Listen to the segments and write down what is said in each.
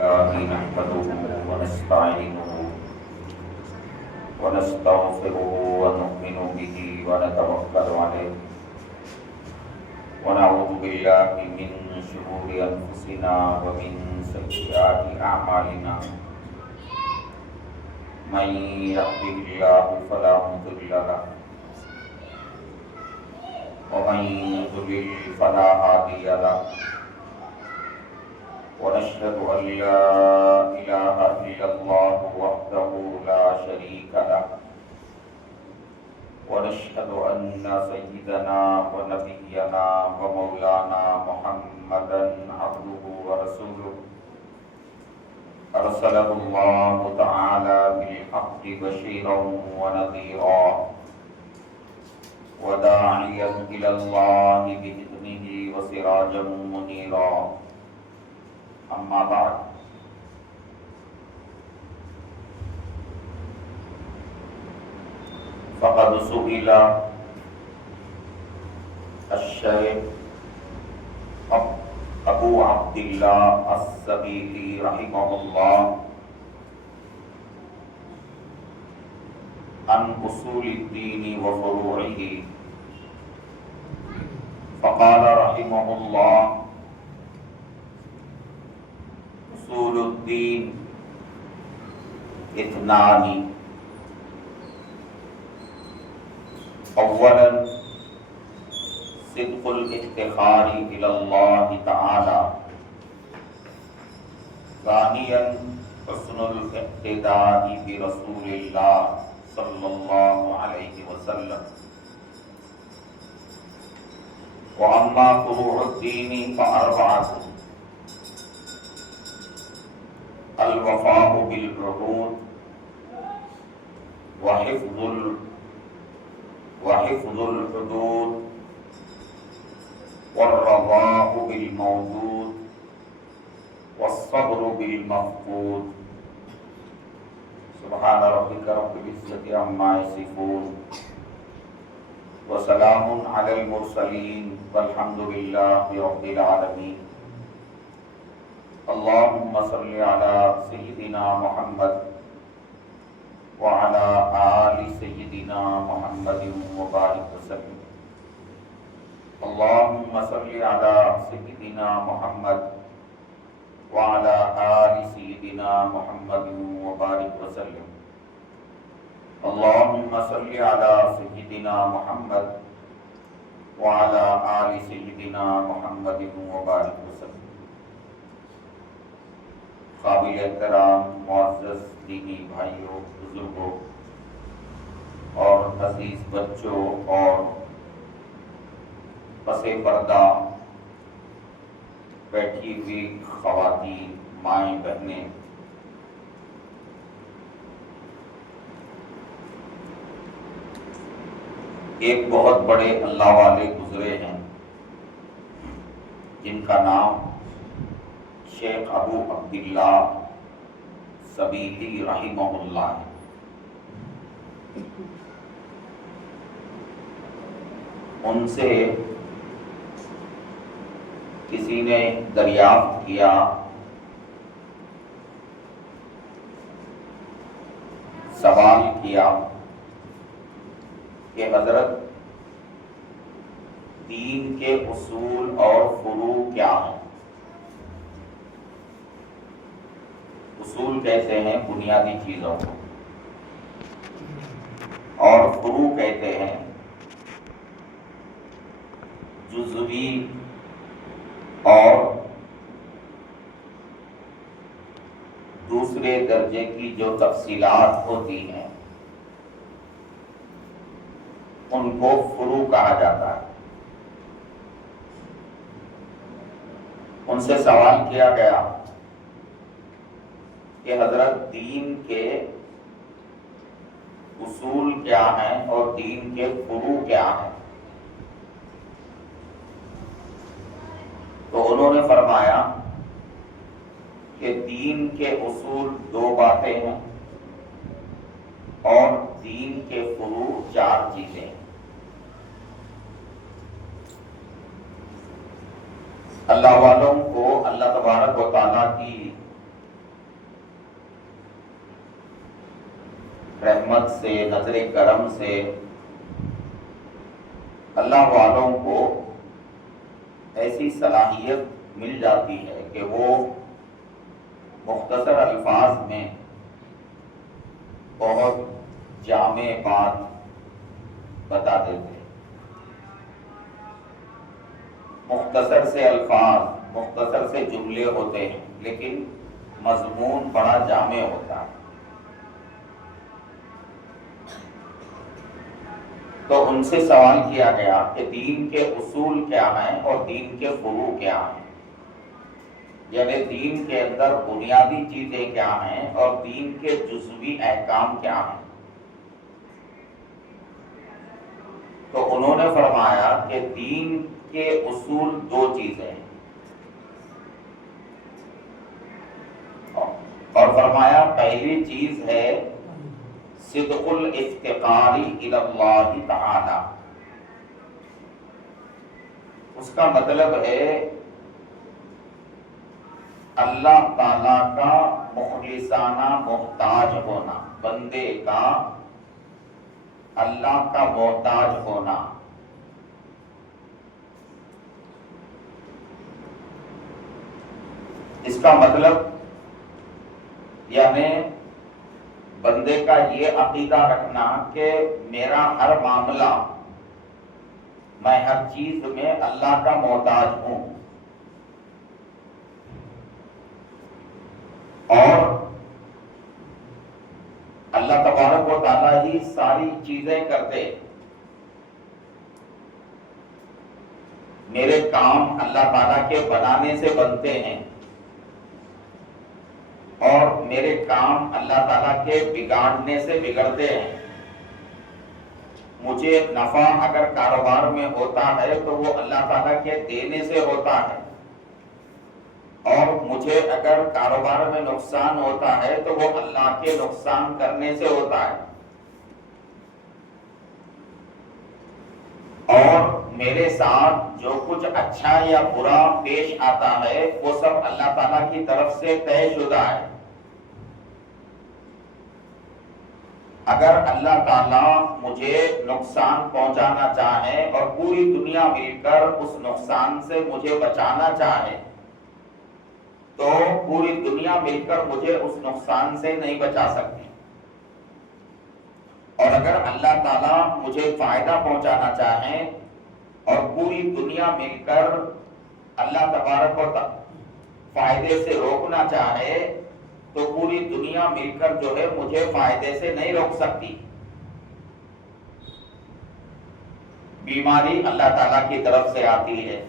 الله نحمده ونستعينه ونستغفره ونؤمن به ونتوكل عليه ونعوذ بالله من شرور أنفسنا ومن سيئات أعمالنا من يهده الله فلا مضل له ومن يضلل فلا هادي له ونشهد أن لا إله إلا الله وحده لا شريك له ونشهد أن سيدنا ونبينا ومولانا محمدا عبده ورسوله أرسله الله تعالى بالحق بشيرا ونذيرا وداعيا إلى الله بإذنه وسراجا منيرا أما بعد فقد سئل الشيخ أبو عبد الله السبيعي رحمه الله عن أصول الدين وفروعه فقال رحمه الله اصول الدین اثنان اولا صدق الافتخار الى اللہ تعالی ثانیا حسن الاقتداء برسول اللہ صلی اللہ علیہ وسلم واما فروع الدین فاربعۃ الوفاء بالعهود وحفظ الحدود والرضاء بالموجود والصبر بالمفقود سبحان ربك رب العزة عما يصفون وسلام على المرسلين والحمد لله رب العالمين اللهم صل على سيدنا محمد وعلى آل سيدنا محمد وبارك وسلم اللهم صل على سيدنا محمد وعلى آل سيدنا محمد وبارك وسلم اللهم صل على سيدنا محمد وعلى آل سيدنا محمد وبارك وسلم قابل احترام معزز دینی بھائیوں، بزرگوں اور عزیز بچوں اور پس پردہ بیٹھی ہوئی خواتین، مائیں، بہنیں، ایک بہت بڑے اللہ والے گزرے ہیں جن کا نام شیخ ابو عبداللہ سبیعی رحمہ اللہ ہے۔ ان سے کسی نے دریافت کیا سوال کیا کہ حضرت دین کے اصول اور فروع کیا ہیں؟ اصول کہتے ہیں بنیادی چیزوں کو، اور فروع کہتے ہیں جزوی اور دوسرے درجے کی جو تفصیلات ہوتی ہیں ان کو فروع کہا جاتا ہے۔ ان سے سوال کیا گیا کہ حضرت دین کے اصول کیا ہیں اور دین کے فروع کیا ہیں؟ تو انہوں نے فرمایا کہ دین کے اصول دو باتیں ہیں اور دین کے فروع چار چیزیں ہیں۔ اللہ والوں کو اللہ تبارک و تعالیٰ کی رحمت سے، نظر کرم سے اللہ والوں کو ایسی صلاحیت مل جاتی ہے کہ وہ مختصر الفاظ میں بہت جامع بات بتا دیتے ہیں۔ مختصر سے الفاظ، مختصر سے جملے ہوتے ہیں، لیکن مضمون بڑا جامع ہوتا ہے۔ تو ان سے سوال کیا گیا کہ دین کے اصول کیا ہیں اور دین کے فروع کیا ہیں، یعنی دین کے اندر بنیادی چیزیں کیا ہیں اور دین کے جزوی احکام کیا ہیں۔ تو انہوں نے فرمایا کہ دین کے اصول دو چیزیں ہیں، اور فرمایا پہلی چیز ہے صدق الافتقار الی اللہ تعالی۔ اس کا مطلب ہے اللہ تعالی کا مخلصانہ محتاج ہونا، بندے کا اللہ کا محتاج ہونا۔ اس کا مطلب یعنی بندے کا یہ عقیدہ رکھنا کہ میرا ہر معاملہ، میں ہر چیز میں اللہ کا محتاج ہوں، اور اللہ تبارک و تعالیٰ ہی ساری چیزیں کرتے۔ میرے کام اللہ تعالیٰ کے بنانے سے بنتے ہیں، اور میرے کام اللہ تعالیٰ کے بگاڑنے سے بگڑتے ہیں۔ مجھے نفع اگر کاروبار میں ہوتا ہے تو وہ اللہ تعالیٰ کے دینے سے ہوتا ہے، اور مجھے اگر کاروبار میں نقصان ہوتا ہے تو وہ اللہ کے نقصان کرنے سے ہوتا ہے، اور میرے ساتھ جو کچھ اچھا یا برا پیش آتا ہے وہ سب اللہ تعالیٰ کی طرف سے طے شدہ ہے۔ اگر اللہ تعالیٰ مجھے نقصان پہنچانا چاہے اور پوری دنیا مل کر اس نقصان سے مجھے بچانا چاہے تو پوری دنیا مل کر مجھے اس نقصان سے نہیں بچا سکتی، اور اگر اللہ تعالیٰ مجھے فائدہ پہنچانا چاہے اور پوری دنیا مل کر اللہ تبارک و تعالیٰ فائدے سے روکنا چاہے تو پوری دنیا مل کر جو ہے مجھے فائدے سے نہیں روک سکتی۔ بیماری اللہ تعالیٰ کی طرف سے آتی ہے،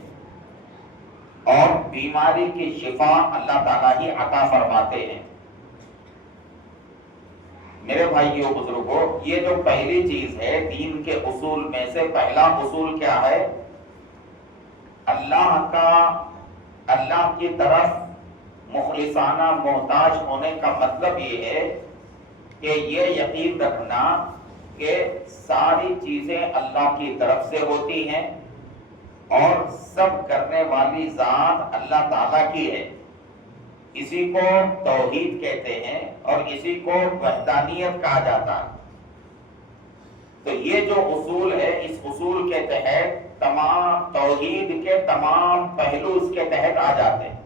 اور بیماری کی شفا اللہ تعالیٰ ہی عطا فرماتے ہیں۔ میرے بھائیوں بزرگوں، یہ جو پہلی چیز ہے دین کے اصول میں سے پہلا اصول کیا ہے؟ اللہ کی طرف مخلصانہ محتاج ہونے کا مطلب یہ ہے کہ یہ یقین رکھنا کہ ساری چیزیں اللہ کی طرف سے ہوتی ہیں، اور سب کرنے والی ذات اللہ تعالیٰ کی ہے۔ اسی کو توحید کہتے ہیں اور اسی کو وحدانیت کہا جاتا ہے۔ تو یہ جو اصول ہے، اس اصول کے تحت تمام توحید کے تمام پہلو اس کے تحت آ جاتے ہیں۔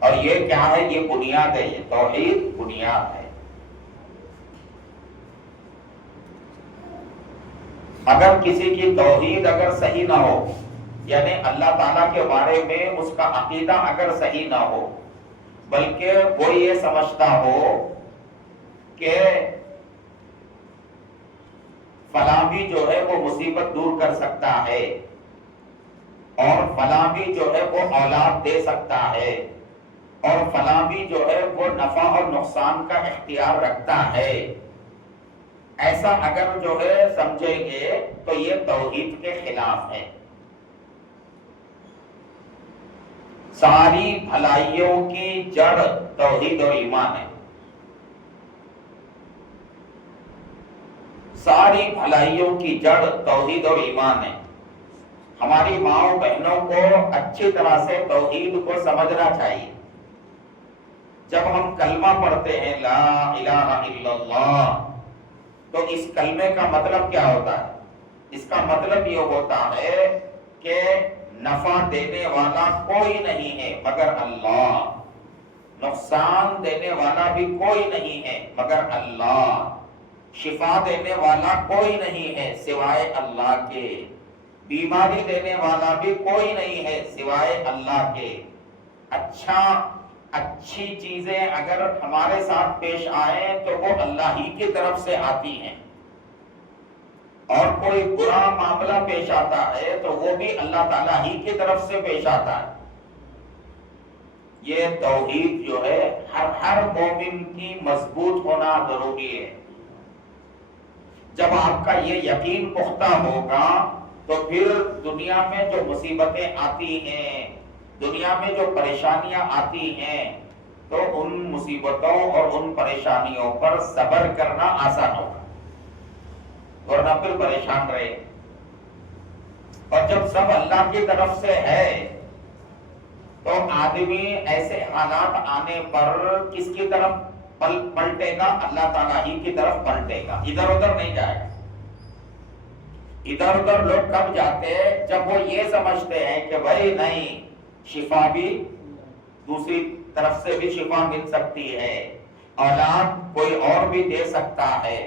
اور یہ کیا ہے؟ یہ بنیاد ہے، یہ توحید بنیاد ہے۔ اگر کسی کی توحید اگر صحیح نہ ہو، یعنی اللہ تعالیٰ کے بارے میں اس کا عقیدہ اگر صحیح نہ ہو، بلکہ وہ یہ سمجھتا ہو کہ فلاں بھی جو ہے وہ مصیبت دور کر سکتا ہے، اور فلاں بھی جو ہے وہ اولاد دے سکتا ہے، اور فلاں بھی جو ہے وہ نفع اور نقصان کا اختیار رکھتا ہے، ایسا اگر جو ہے سمجھیں گے تو یہ توحید کے خلاف ہے۔ ساری بھلائیوں کی جڑ توحید اور ایمان ہے۔ ساری بھلائیوں کی جڑ توحید اور ایمان ہے۔ ہماری ماؤں بہنوں کو اچھی طرح سے توحید کو سمجھنا چاہیے، جب ہم کلمہ پڑھتے ہیں لا الہ الا اللہ، تو اس کلمے کا مطلب کیا ہوتا ہے؟ اس کا مطلب یہ ہوتا ہے کہ نفع دینے والا کوئی نہیں ہے مگر اللہ، نقصان دینے والا بھی کوئی نہیں ہے مگر اللہ، شفا دینے والا کوئی نہیں ہے سوائے اللہ کے، بیماری دینے والا بھی کوئی نہیں ہے سوائے اللہ کے۔ اچھی چیزیں اگر ہمارے ساتھ پیش آئیں تو وہ اللہ ہی کی طرف سے آتی ہیں، اور کوئی برا معاملہ پیش آتا ہے تو وہ بھی اللہ تعالیٰ ہی کی طرف سے پیش آتا ہے۔ یہ توحید جو ہے ہر مومن کی مضبوط ہونا ضروری ہے۔ جب آپ کا یہ یقین پختہ ہوگا تو پھر دنیا میں جو مصیبتیں آتی ہیں، دنیا میں جو پریشانیاں آتی ہیں، تو ان مصیبتوں اور ان پریشانیوں پر صبر کرنا آسان ہوگا، ورنہ پھر پریشان رہے۔ اور جب سب اللہ کی طرف سے ہے تو آدمی ایسے حالات آنے پر کس کی طرف پلٹے گا؟ اللہ تعالیٰ ہی کی طرف پلٹے گا، ادھر ادھر نہیں جائے گا۔ ادھر ادھر لوگ کب جاتے ہیں؟ جب وہ یہ سمجھتے ہیں کہ بھائی نہیں، شفا بھی دوسری طرف سے بھی شفا مل سکتی ہے، اولاد کوئی اور بھی دے سکتا ہے،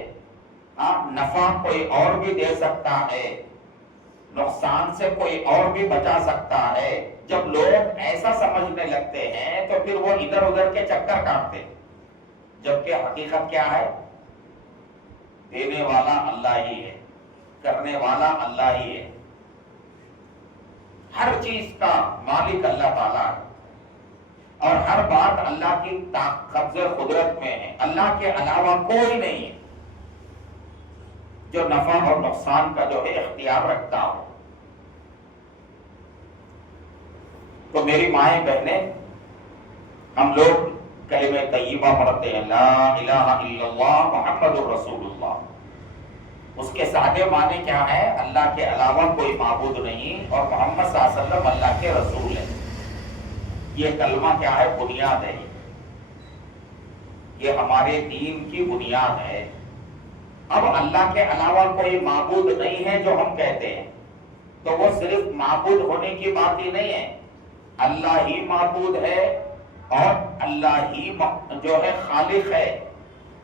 نفع کوئی اور بھی دے سکتا ہے، نقصان سے کوئی اور بھی بچا سکتا ہے۔ جب لوگ ایسا سمجھنے لگتے ہیں تو پھر وہ ادھر ادھر کے چکر کاٹتے، جبکہ حقیقت کیا ہے؟ دینے والا اللہ ہی ہے، کرنے والا اللہ ہی ہے، ہر چیز کا مالک اللہ تعالیٰ ہے، اور ہر بات اللہ کی قبض قدرت میں ہے۔ اللہ کے علاوہ کوئی نہیں ہے جو نفع اور نقصان کا جو ہے اختیار رکھتا ہو۔ تو میری مائیں بہنیں، ہم لوگ کلمہ طیبہ پڑھتے ہیں لا الہ الا اللہ محمد الرسول اللہ، اس کے سادے معنی کیا ہے؟ اللہ کے علاوہ کوئی معبود نہیں اور محمد صلی اللہ علیہ وسلم اللہ کے رسول ہیں۔ یہ کلمہ کیا ہے؟ بنیاد ہے، یہ ہمارے دین کی بنیاد ہے۔ اب اللہ کے علاوہ کوئی معبود نہیں ہے جو ہم کہتے ہیں، تو وہ صرف معبود ہونے کی بات ہی نہیں ہے، اللہ ہی معبود ہے، اور اللہ ہی جو ہے خالق ہے،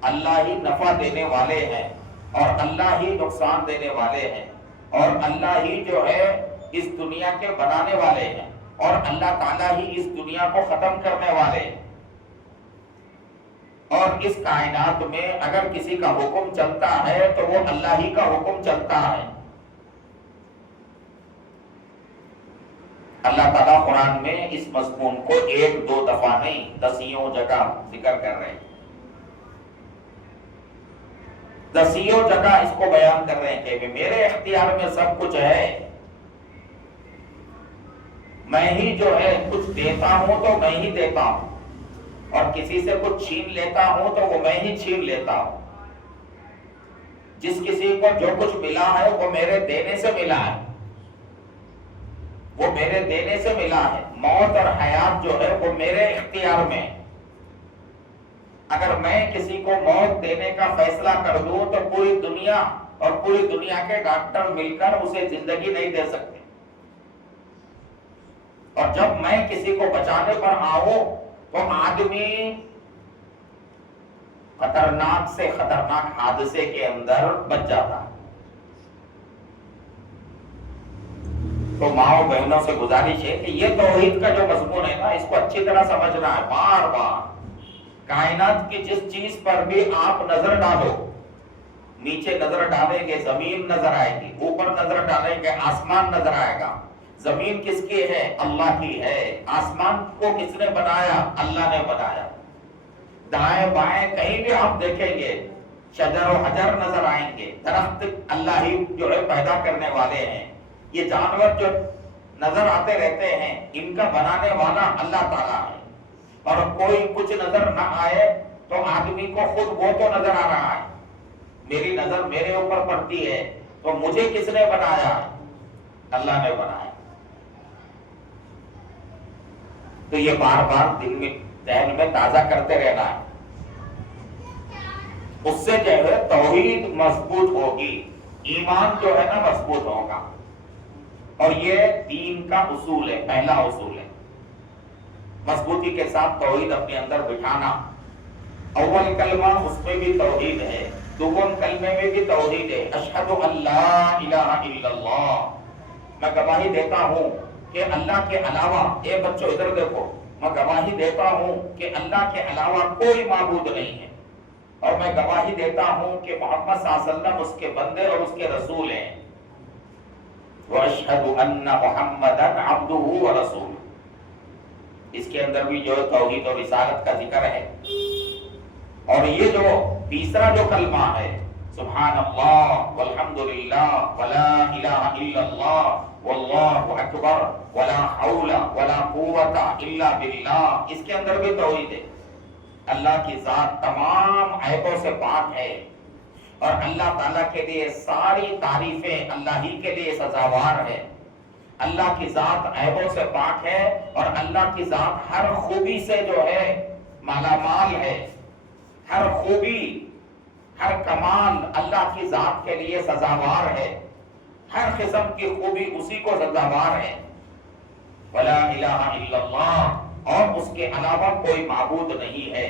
اللہ ہی نفع دینے والے ہیں، اور اللہ ہی نقصان دینے والے ہیں، اور اللہ ہی جو ہے اس دنیا کے بنانے والے ہیں، اور اللہ تعالیٰ ہی اس دنیا کو ختم کرنے والے ہیں۔ اور اس کائنات میں اگر کسی کا حکم چلتا ہے تو وہ اللہ ہی کا حکم چلتا ہے۔ اللہ تعالیٰ قرآن میں اس مضمون کو 1-2 دفعہ نہیں، دسیوں جگہ ذکر کر رہے ہیں، دسیوں جگہ اس کو بیان کر رہے ہیں کہ میرے اختیار میں سب کچھ ہے، میں ہی جو ہے کچھ دیتا ہوں تو میں ہی دیتا ہوں، اور کسی سے کچھ چھین لیتا ہوں تو وہ میں ہی چھین لیتا ہوں۔ جس کسی کو جو کچھ ملا ہے وہ میرے دینے سے ملا ہے، وہ میرے دینے سے ملا ہے۔ موت اور حیات جو ہے وہ میرے اختیار میں۔ اگر میں کسی کو موت دینے کا فیصلہ کر دوں تو پوری دنیا اور پوری دنیا کے ڈاکٹر مل کر اسے زندگی نہیں دے سکتے، اور جب میں کسی کو بچانے پر آؤں تو آدمی خطرناک سے خطرناک حادثے کے اندر بچ جاتا ہے۔ تو ماؤں بہنوں سے گزارش ہے کہ یہ توحید کا جو مضمون ہے نا، اس کو اچھی طرح سمجھنا ہے۔ بار بار کائنات کی جس چیز پر بھی آپ نظر ڈالو، نیچے نظر ڈالیں گے زمین نظر آئے گی، اوپر نظر ڈالیں گے آسمان نظر آئے گا۔ زمین کس کی ہے؟ اللہ کی ہے۔ آسمان کو کس نے بنایا؟ اللہ نے بنایا۔ دائیں بائیں کہیں بھی آپ دیکھیں گے شجر و حجر نظر آئیں گے، درخت اللہ ہی جو ہے پیدا کرنے والے ہیں۔ یہ جانور جو نظر آتے رہتے ہیں، ان کا بنانے والا اللہ تعالیٰ ہے۔ اور کوئی کچھ نظر نہ آئے تو آدمی کو خود وہ تو نظر آ رہا ہے، میری نظر میرے اوپر پڑتی ہے تو مجھے کس نے بنایا؟ اللہ نے بنایا۔ تو یہ بار بار دل میں ذہن میں تازہ کرتے رہنا ہے. اس سے جو ہے توحید مضبوط ہوگی، ایمان جو ہے نا مضبوط ہوگا. اور یہ دین کا اصول ہے، پہلا اصول ہے، مضبوطی کے ساتھ توحید اپنے اندر بٹھانا. اول کلمہ اس میں بھی توحید ہے، دوم کلمے میں بھی توحید ہے. اشہد ان لا الہ الا اللہ، میں گواہی دیتا ہوں کہ اللہ کے علاوہ، اے بچوں ادھر دیکھو، میں گواہی دیتا ہوں کہ اللہ کے علاوہ کوئی معبود نہیں ہے، اور میں گواہی دیتا ہوں کہ محمد صلی اللہ علیہ وسلم اس کے بندے اور اس کے رسول ہیں. وَأَشْهَدُ أَنَّ مُحَمَّدًا عَبْدُهُ وَرَسُولُهُ. اس کے اندر بھی جو توحید اور رسالت کا ذکر ہے. اور یہ جو تیسرا جو کلمہ ہے، سبحان اللہ والحمدللہ ولا الہ الا اللہ واللہ اکبر ولا حول ولا قوت الا باللہ، اس کے اندر بھی توحید ہے. اللہ کی ذات تمام عیبوں سے پاک ہے، اور اللہ تعالیٰ کے لیے ساری تعریفیں اللہ ہی کے لیے سزاوار ہے. اللہ کی ذات عیبوں سے پاک ہے، اور اللہ کی ذات ہر خوبی سے جو ہے مالا مال ہے. ہر خوبی، ہر کمال اللہ کی ذات کے لیے سزاوار ہے. ہر قسم کی خوبی اسی کو سزاوار ہے. ولا الہ الا اللہ، اور اس کے علاوہ کوئی معبود نہیں ہے،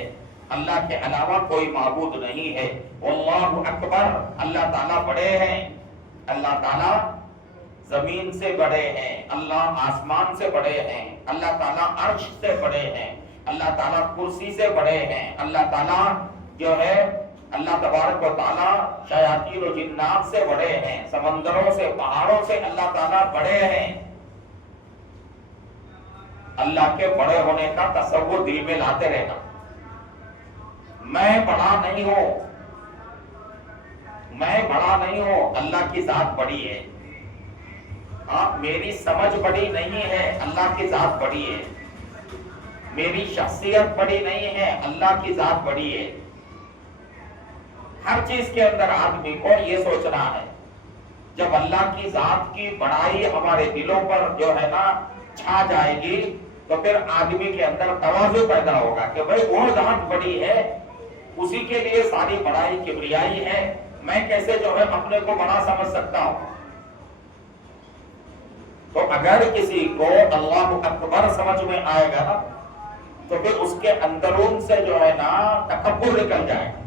اللہ کے علاوہ کوئی معبود نہیں ہے. واللہ اکبر، اللہ تعالیٰ بڑے ہیں. اللہ تعالیٰ زمین سے بڑے ہیں، اللہ آسمان سے بڑے ہیں، اللہ تعالیٰ عرش سے بڑے ہیں، اللہ تعالیٰ کرسی سے بڑے ہیں، اللہ تعالیٰ جو ہے اللہ تبارک و تعالیٰ شیاطین و جنات سے بڑے ہیں، سمندروں سے، پہاڑوں سے اللہ تعالیٰ بڑے ہیں. اللہ کے بڑے ہونے کا تصور دل میں لاتے رہنا. میں بڑا نہیں ہوں، میں بڑا نہیں ہوں، اللہ کی ذات بڑی ہے. میری سمجھ بڑی نہیں ہے، اللہ کی ذات بڑی ہے. میری شخصیت بڑی نہیں ہے، اللہ کی ذات بڑی ہے. ہر چیز کے اندر آدمی کو یہ سوچنا ہے. جب اللہ کی ذات کی بڑائی ہمارے دلوں پر جو ہے نا چھا جائے گی، تو پھر آدمی کے اندر تواضع پیدا ہوگا کہ بھئی وہ ذات بڑی ہے، اسی کے لیے ساری بڑائی کبریائی ہے، میں کیسے جو ہے اپنے کو بڑا سمجھ سکتا ہوں. تو اگر کسی کو اللہ اکبر سمجھ میں آئے گا نا، تو پھر اس کے اندرون سے جو ہے نا تکبر نکل جائے گا.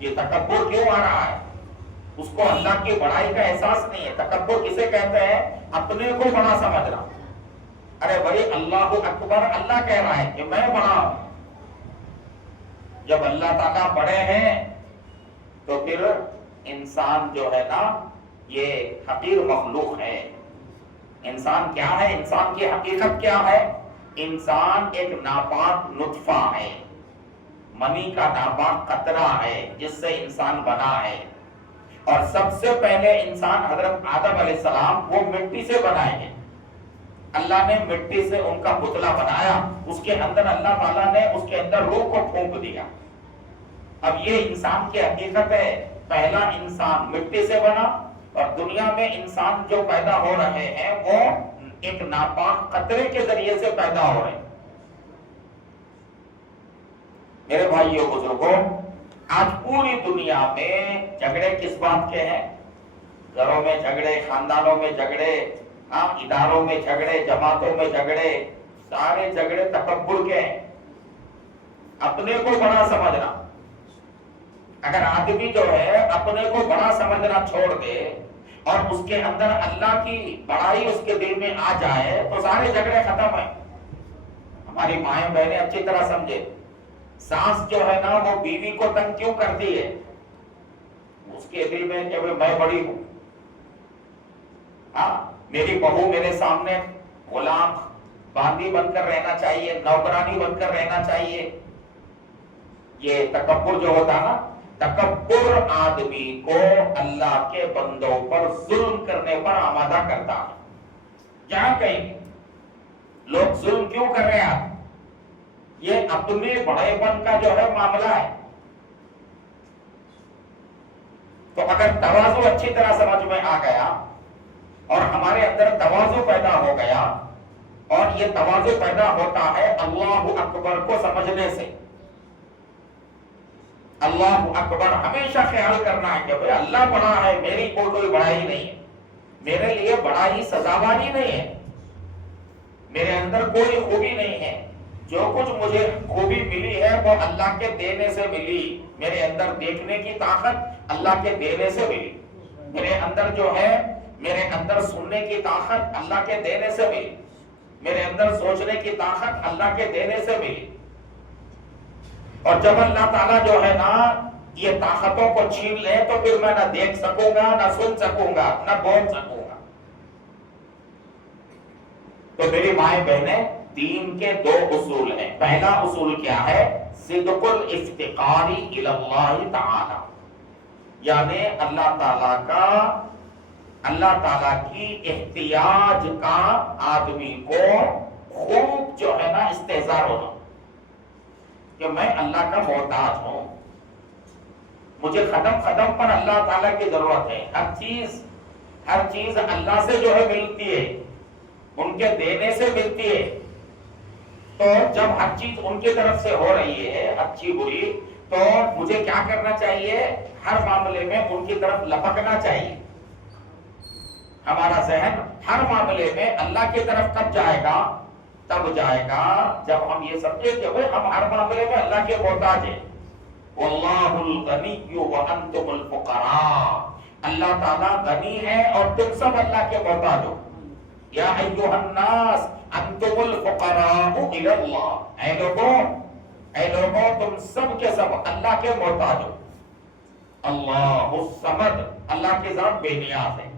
یہ تکبر کیوں آ رہا ہے؟ اس کو اللہ کی بڑائی کا احساس نہیں ہے. تکبر کسے کہتے ہیں؟ اپنے کو بڑا سمجھنا. ارے بھائی اللہ اکبر، اللہ کہہ رہا ہے کہ میں بڑا ہوں. جب اللہ تعالیٰ بڑے ہیں تو پھر انسان جو ہے نا یہ حقیر مخلوق ہے. انسان کیا ہے؟ انسان کی حقیقت کیا ہے؟ انسان ایک ناپاک نطفہ ہے، منی کا ناپاک قطرہ ہے جس سے انسان بنا ہے. اور سب سے پہلے انسان حضرت آدم علیہ السلام وہ مٹی سے بنائے ہیں. اللہ نے مٹی سے ان کا پتلا بنایا، اس کے اندر اللہ تعالیٰ نے اس کے اندر روح کو پھونک دیا. اب یہ انسان کی حقیقت ہے. پہلا انسان مٹی سے بنا، اور دنیا میں انسان جو پیدا ہو رہے ہیں وہ ایک ناپاک قطرے کے ذریعے سے پیدا ہو رہے ہیں. میرے بھائیوں بزرگوں، آج پوری دنیا میں جھگڑے کس بات کے ہیں؟ گھروں میں جھگڑے، خاندانوں میں جھگڑے، اداروں میں جھگڑے، جماعتوں میں جھگڑے، سارے جھگڑے تکبر کے ہیں. اپنے کو بڑا سمجھنا. اگر آدمی جو ہے اپنے کو بڑا سمجھنا چھوڑ دے اور اس کے اندر اللہ کی بڑائی اس کے دل میں آ جائے تو سارے جھگڑے ختم ہیں. ہماری مائیں بہنیں اچھی طرح سمجھے. ساس جو ہے نا وہ بیوی کو تنگ کیوں کرتی ہے؟ اس کے دل میں کہ میں بڑی ہوں، میری بہو میرے سامنے غلام باندی بن کر رہنا چاہیے، نوکرانی بن کر رہنا چاہیے. یہ تکبر جو ہوتا نا، تکبر آدمی کو اللہ کے بندوں پر ظلم کرنے پر آمادہ کرتا ہے. کیا کہیں گے لوگ ظلم کیوں کر رہے ہیں؟ یہ اپنے بڑے پن کا جو ہے معاملہ ہے. تو اگر تواضع اچھی طرح سمجھ میں آ گیا اور ہمارے اندر تواضع پیدا ہو گیا اور یہ تواضع پیدا ہوتا ہے اللہ اکبر کو سمجھنے سے. اللہ اکبر ہمیشہ خیال کرنا ہے کہ بھئی اللہ بڑا ہے، میری کوئی بڑائی نہیں ہے، میرے لیے بڑائی سزاواری نہیں ہے، میرے اندر کوئی خوبی نہیں ہے. جو کچھ مجھے خوبی ملی ہے وہ اللہ کے دینے سے ملی. میرے اندر دیکھنے کی طاقت اللہ کے دینے سے ملی. میرے اندر جو ہے، میرے اندر سننے کی طاقت اللہ کے دینے سے ملی. میرے اندر سوچنے کی طاقت اللہ کے دینے سے ملی. اور جب اللہ تعالیٰ جو ہے نا یہ طاقتوں کو چھین لے تو پھر میں نہ دیکھ سکوں گا، نہ سن سکوں گا، نہ بول سکوں گا. تو میری مائیں بہنیں، دین کے دو اصول ہیں. پہلا اصول کیا ہے؟ صدق الافتقار الی اللہ تعالی، یعنی اللہ تعالیٰ کی احتیاج کا آدمی کو خوب جو ہے نا استحضار ہونا کہ میں اللہ کا محتاج ہوں، مجھے قدم پر اللہ تعالیٰ کی ضرورت ہے. ہر چیز اللہ سے جو ہے ملتی ہے، ان کے دینے سے ملتی ہے. تو جب ہر چیز ان کی طرف سے ہو رہی ہے، اچھی بری، تو مجھے کیا کرنا چاہیے؟ ہر معاملے میں ان کی طرف لپکنا چاہیے. ہمارا ذہن ہر معاملے میں اللہ کی طرف کب جائے گا؟ تب جائے گا جب ہم یہ سمجھے کہ ہم ہر معاملے میں اللہ کے محتاج ہیں. واللہ الغنی وانتم الفقراء، اللہ تعالیٰ غنی ہے اور تم سب اللہ کے محتاج ہو. یا ایھا الناس انتم الفقراء الی اللہ، اے لوگوں تم سب کے سب اللہ کے محتاج ہو. اللہ الصمد، اللہ کی ذات بے نیاز ہے.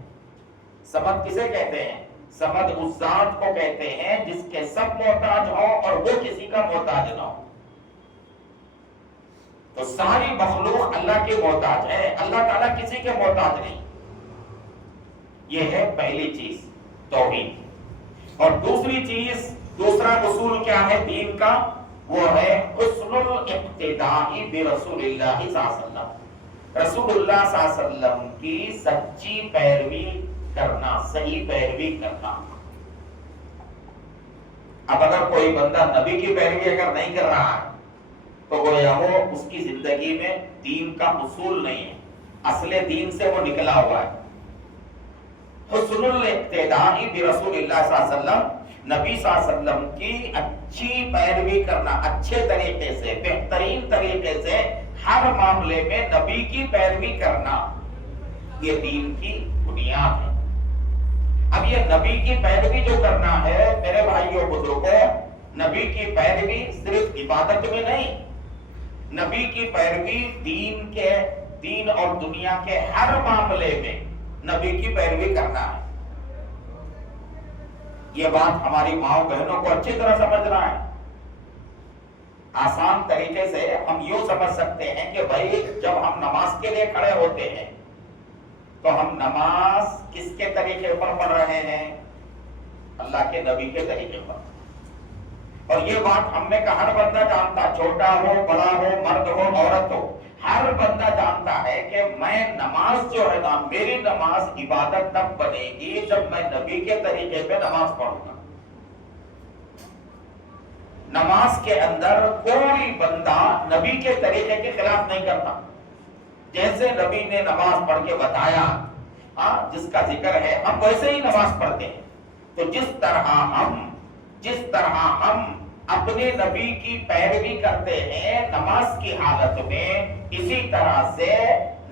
صمد کسے کہتے ہیں؟ صمد اس ذات کو کہتے ہیں جس کے سب محتاج ہو اور وہ کسی کا محتاج نہ ہو. تو ساری مخلوق اللہ کے محتاج ہے، اللہ تعالیٰ کسی کے محتاج نہیں. یہ ہے پہلی چیز، توحید. اور دوسری چیز، دوسرا اصول کیا ہے دین کا؟ وہ ہے حسن الاقتداء برسول اللہ صلی اللہ علیہ وسلم. رسول اللہ صلی اللہ علیہ وسلم کی سچی پیروی کرنا، صحیح پیروی کرنا. اب اگر کوئی بندہ نبی کی پیروی اگر نہیں کر رہا ہے تو گویا وہ اس کی زندگی میں دین کا اصول نہیں ہے، اصل دین سے وہ نکلا ہوا ہے. حسن الاقتداء برسول اللہ صلی اللہ علیہ وسلم، نبی صلی اللہ علیہ وسلم کی اچھی پیروی کرنا، اچھے طریقے سے، بہترین طریقے سے ہر معاملے میں نبی کی پیروی کرنا، یہ دین کی بنیاد ہے. اب یہ نبی کی پیروی جو کرنا ہے میرے بھائیوں بزرگوں، نبی کی پیروی صرف عبادت میں نہیں، نبی کی پیروی دین اور دنیا کے ہر معاملے میں نبی کی پیروی کرنا ہے. یہ بات ہماری ماؤں بہنوں کو اچھی طرح سمجھنا ہے. آسان طریقے سے ہم یوں سمجھ سکتے ہیں کہ بھائی جب ہم نماز کے لیے کھڑے ہوتے ہیں تو ہم نماز کس کے طریقے پر پڑھ رہے ہیں؟ اللہ کے نبی کے طریقے پر. اور یہ بات ہم میں کا ہر بندہ جانتا، چھوٹا ہو، بڑا ہو، مرد ہو، عورت ہو، ہر بندہ جانتا ہے کہ میں نماز جو ہے نا، میری نماز عبادت تب بنے گی جب میں نبی کے طریقے پہ نماز پڑھوں گا. نماز کے اندر کوئی بندہ نبی کے طریقے کے خلاف نہیں کرتا. جیسے نبی نے نماز پڑھ کے بتایا، جس کا ذکر ہے، ہم ویسے ہی نماز پڑھتے ہیں. تو جس طرح ہم اپنے نبی کی پیروی کرتے ہیں نماز کی حالت میں، اسی طرح سے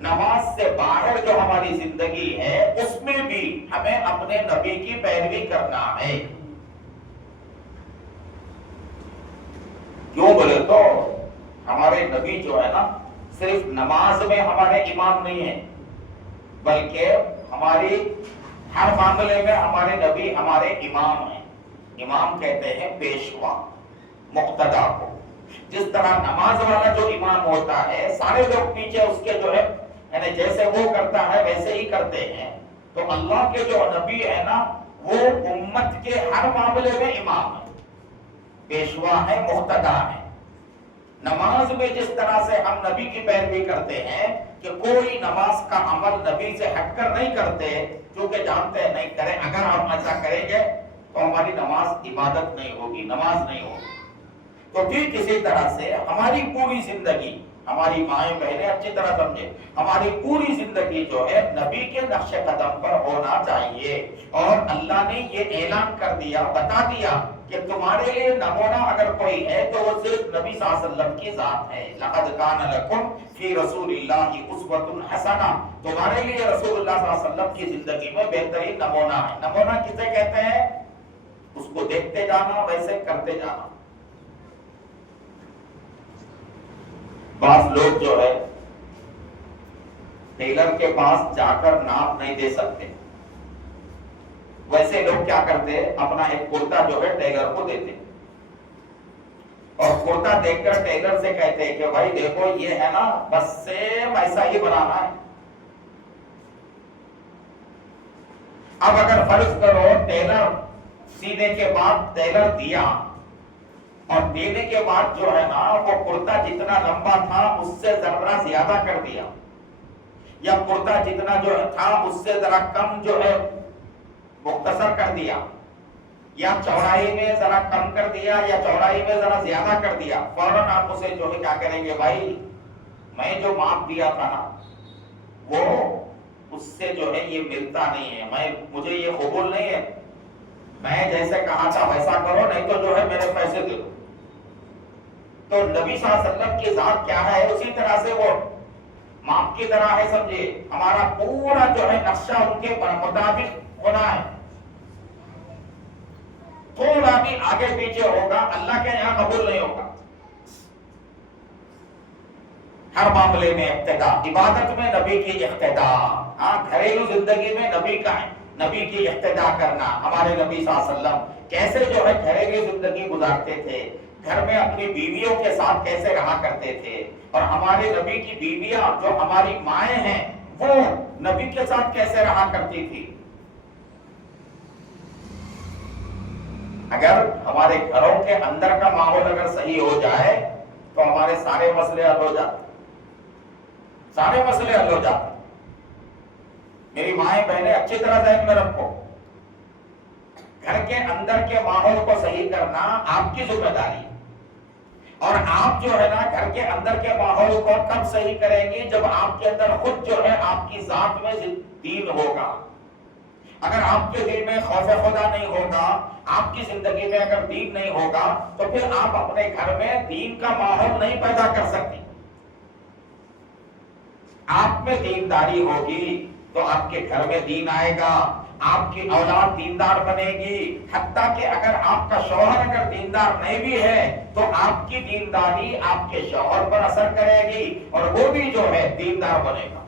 نماز سے باہر جو ہماری زندگی ہے اس میں بھی ہمیں اپنے نبی کی پیروی کرنا ہے. کیوں بولے تو ہمارے نبی جو ہے نا صرف نماز میں ہمارے امام نہیں ہیں، بلکہ ہماری ہر معاملے میں ہمارے نبی ہمارے امام ہیں. امام کہتے ہیں پیشوا، مقتدا کو. جس طرح نماز والا جو امام ہوتا ہے سارے لوگ پیچھے اس کے جو ہے یعنی جیسے وہ کرتا ہے ویسے ہی کرتے ہیں، تو اللہ کے جو نبی ہے نا وہ امت کے ہر معاملے میں امام ہے، پیشوا ہے، مقتدا ہے. نماز میں جس طرح سے ہم نبی کی پیروی کرتے ہیں کہ کوئی نماز کا عمل نبی سے ہٹ کر نہیں کرتے، کیونکہ جانتے ہیں نہیں کریں، اگر ہم ایسا کریں گے تو ہماری نماز عبادت نہیں ہوگی، نماز نہیں ہوگی۔ تو ٹھیک اسی طرح سے ہماری پوری زندگی، ہماری مائیں بہنیں اچھی طرح سمجھے، ہماری پوری زندگی جو ہے نبی کے نقش قدم پر ہونا چاہیے۔ اور اللہ نے یہ اعلان کر دیا، بتا دیا کہ تمہارے لیے نمونہ اگر کوئی ہے تو وہ صرف نبی صلی اللہ علیہ وسلم کی ذات ہے۔ لقد کان لکم فی رسول اللہ اسوۃ حسنہ، تمہارے لیے رسول اللہ صلی اللہ علیہ وسلم کی زندگی میں بہترین نمونہ ہے۔ نمونہ کسے کہتے ہیں؟ اس کو دیکھتے جانا، ویسے کرتے جانا۔ بعض لوگ جو ہے ٹیلر کے پاس جا کر ناپ نہیں دے سکتے، ویسے لوگ کیا کرتے ہیں، اپنا ایک کرتا جو ہے ٹیلر کو دیتے اور کرتا دیکھ کر ٹیلر سے کہتے ہیں کہ بھائی دیکھو یہ ہے نا، بس سیم ایسا ہی بنانا ہے۔ اب اگر فرض کرو ٹیلر سینے کے بعد ٹیلر دیا اور دینے کے بعد جو ہے نا وہ کرتا جتنا لمبا تھا اس سے ذرا زیادہ کر دیا، یا کرتا جتنا جو تھا اس سے ذرا کم جو ہے مختصر کر دیا، یا چوڑائی میں ذرا کم کر دیا یا چوڑائی میں ذرا زیادہ کر دیا، فوراً آپ اسے جو ہے کیا کریں گے، بھائی میں جو ماپ دیا تھا نا وہ اس سے جو ہے یہ ملتا نہیں ہے، مجھے یہ قبول نہیں ہے، میں جیسے کہا تھا ویسا کرو، نہیں تو جو ہے میرے پیسے دے دو۔ تو نبی صلی اللہ علیہ وسلم کی ذات کیا ہے، اسی طرح سے وہ ماپ کی طرح ہے، سمجھے، ہمارا پورا جو ہے نقشہ ان کے مطابق ہونا ہے، تھوڑا بھی آگے پیچھے ہوگا اللہ کے یہاں قبول نہیں ہوگا۔ ہر معاملے میں اقتدا، عبادت میں نبی کی اقتدا، ہاں گھریلو زندگی میں نبی کا ہے، نبی کی اقتدا کرنا۔ ہمارے نبی صلی اللہ علیہ وسلم کیسے جو ہے گھریلو زندگی گزارتے تھے، گھر میں اپنی بیویوں کے ساتھ کیسے رہا کرتے تھے، اور ہمارے نبی کی بیویاں جو ہماری مائیں ہیں وہ نبی کے ساتھ کیسے رہا کرتی تھی۔ اگر ہمارے گھروں کے اندر کا ماحول اگر صحیح ہو جائے تو ہمارے سارے مسئلے حل ہو جاتے، سارے مسئلے حل ہو جاتے۔ میری مائیں بہنیں اچھی طرح ذہن میں رکھو، گھر کے اندر کے ماحول کو صحیح کرنا آپ کی ذمہ داری ہے، اور آپ جو ہے نا گھر کے اندر کے ماحول کو کب صحیح کریں گے، جب آپ کے اندر خود جو ہے آپ کی ذات میں دین ہوگا۔ اگر آپ کے دل میں خوف خدا نہیں ہوگا، آپ کی زندگی میں اگر دین نہیں ہوگا تو پھر آپ اپنے گھر میں دین کا ماحول نہیں پیدا کر سکتے۔ آپ میں دینداری ہوگی تو آپ کے گھر میں دین آئے گا، آپ کی اولاد دیندار بنے گی، حتیٰ کہ اگر آپ کا شوہر اگر دیندار نہیں بھی ہے تو آپ کی دینداری آپ کے شوہر پر اثر کرے گی اور وہ بھی جو ہے دیندار بنے گا۔